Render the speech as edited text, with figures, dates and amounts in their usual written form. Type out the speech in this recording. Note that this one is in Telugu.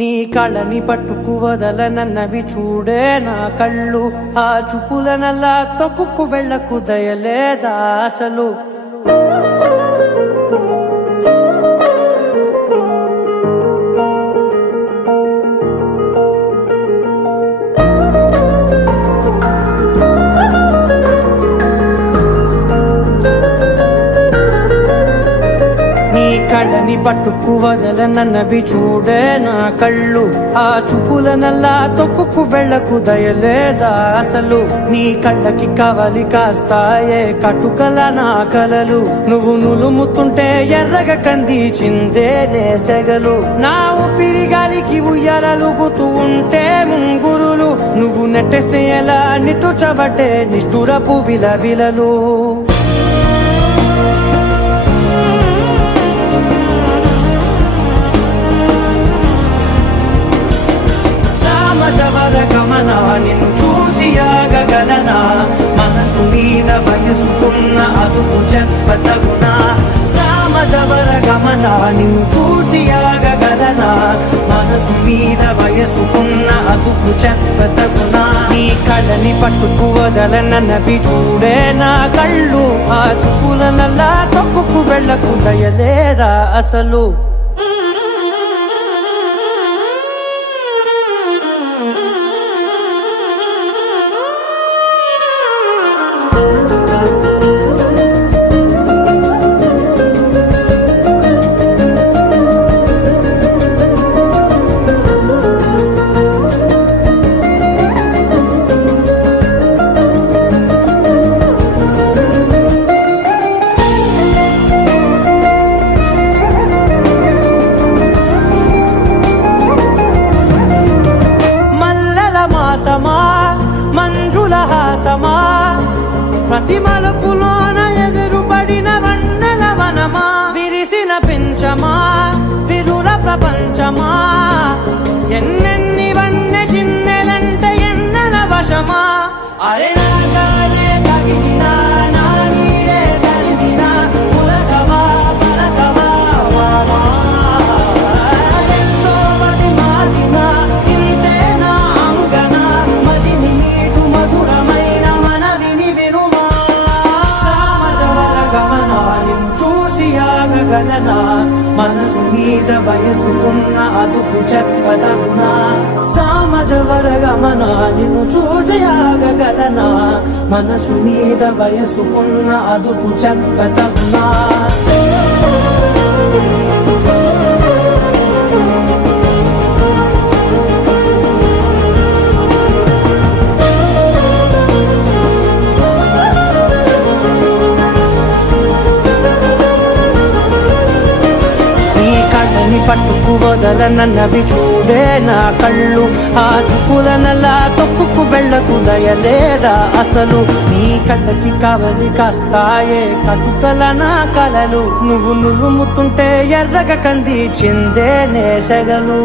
నీ కళ్ళని పట్టుకు వదలనన్నవి చూడే నా కళ్ళు, ఆ చూపులనల్లా తొక్కుకు వెళ్ళకు దయలేదా అసలు. కళ్ళని పట్టుకు వదలనన్నవి చూడే నా కళ్ళు, ఆ చూపులనల్లా తొక్కుకు వెళ్ళకు దయలేదా అసలు. నీ కళ్ళకి కవలి కాస్తాయే కటుకల నా కలలు, నువ్వు నులుముతుంటే ఎర్రగ కందిచిందే నేసెగలు. నా ఊపిరి గాలికి ఉయ్యాలలుగుతూ ఉంటే ముంగురులు, నువ్వు నెట్టేస్తే ఎలా నిట్టుచబట్టే నిష్ఠురపు విలవిలలు. గమనా నిన్ను చూసి ఆగగలనా, మనసు మీద వయసుకున్న అదుపు చెప్పతగునా. సామజవర గమనా నిన్ను చూసి ఆగగలనా, మనసు మీద వయసుకున్న అదుపు చెప్పతగునా. నీ కళ్ళని పట్టుకు వదలనన్నవి చూడే నా కళ్ళు, ఆ చూపులనల్లా తొక్కుకు వెళ్ళకు దయలేరా అసలు. మంజుల హాసమా ప్రతి మలుపులోన ఎదురుపడిన వన్నెల వనమా, విరిసిన పించమా విరుల ప్రపంచమా, ఎన్నెన్ని వన్నె చిన్నెలంటే ఎన్నెల వశమా. అరే నాగాలే తగిలినా నా నీడే తరిమినా పులకవా పలకవా వామా, ఎంతో మది మారినా ఇంతే నా అంగన, మదిని నీటు మధురమైన మనవిని వినుమా. సామజవర గమనా నిన్ను చూసి ఆగగలనా, మనసు మీద వయసుకున్న అదుపు చెప్పదగునా. సామజవర గమనా నిన్ను చూసి ఆగగలనా, మనసు మీద వయసుకున్న అదుపు చెప్పదగునా. పట్టుకు వదలనన్నవి చూడే నా కళ్ళు, ఆ చూపులనల్లా తొక్కుకు వెళ్ళకు దయలేదా అసలు. నీ కళ్ళకి కవలి కాస్తాయే కటుకల నా కలలు, నువ్వు నులుముతుంటే ఎర్రగ కందిచిందే నేసెగలు.